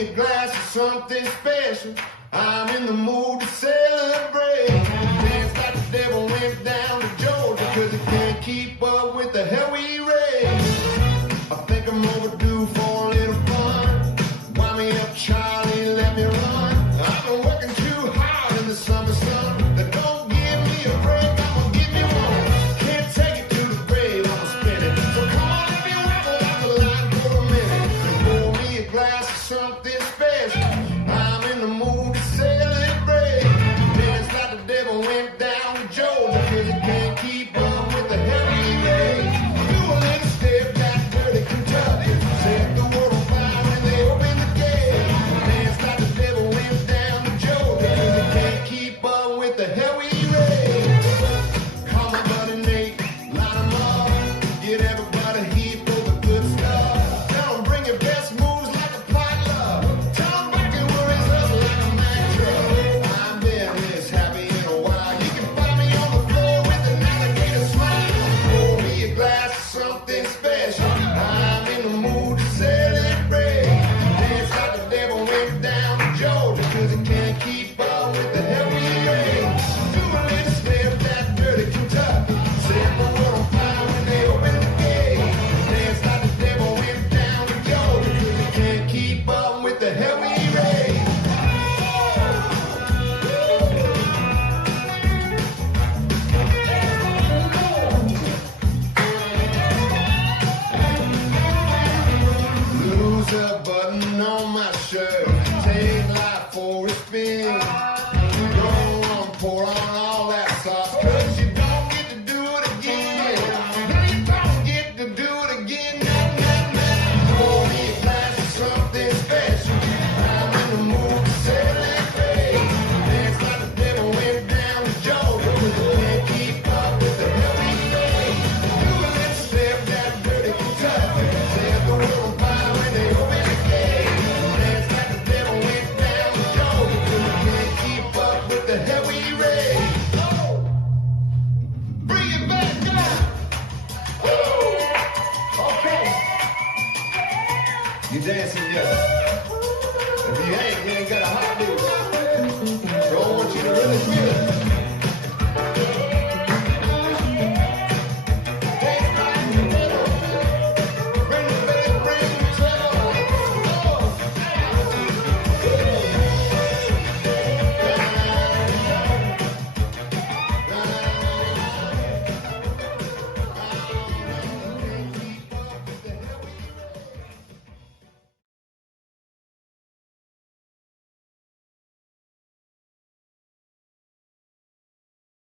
me a glass of something special. I'm in the mood to celebrate. Dance like the devil went down to Georgia, 'cause it can't keep up with the hell we raised. I think I'm overdue for a little fun. Wind me up, Charlie, let me run. I've been working too hard in the summer sun. That don't give me a break, I'ma give you one. Can't take it to the grave, I'ma spin it. So come on, let me wiggle out the line for a minute. And pour me a glass of something special. I'm in the mood to celebrate. Dance like the devil went down to Georgia, 'cause it can't keep up with the hell we raised. Do a little step, that dirty Kentucky. Set the world on fire when they open the gate. Dance like the devil went down to Georgia, 'cause it can't keep up with the hell we raised. Call my buddy Nate, line 'em up. Get everybody here for the good stuff. Tell 'em bring your best moves like a potluck. Tell 'em back and worries up like a Mack truck. I've been this happy in a while. You can find me on the floor with an alligator smile. Pour me a glass of something special. I'm in the mood to celebrate. Dance like the devil went down to Georgia, 'cause it can't keep up with the hell we raised. Do a little step, that dirty Kentucky. Set the world on fire when they open the gate. Dance like the devil went down to Georgia, 'cause it can't keep up with the hell we raised. Lose a button on my shirt. Take life for a spin. Go on, pour on all that sauce, 'cause you don't get to do it again. No, you don't get to do it again. Nah, nah, nah. Pour me a glass of something special. I'm in the mood to celebrate. Dance like the devil went down to Georgia, 'cause it can't keep up with the hell we raised. Do a little step, that dirty Kentucky. Set the world on fire when they open the gate. Dance like the devil went down to Georgia, 'cause it can't keep up with the hell we raised. Bring it back down. Woo! Okay. You dancing yet? If you ain't got a hot dude.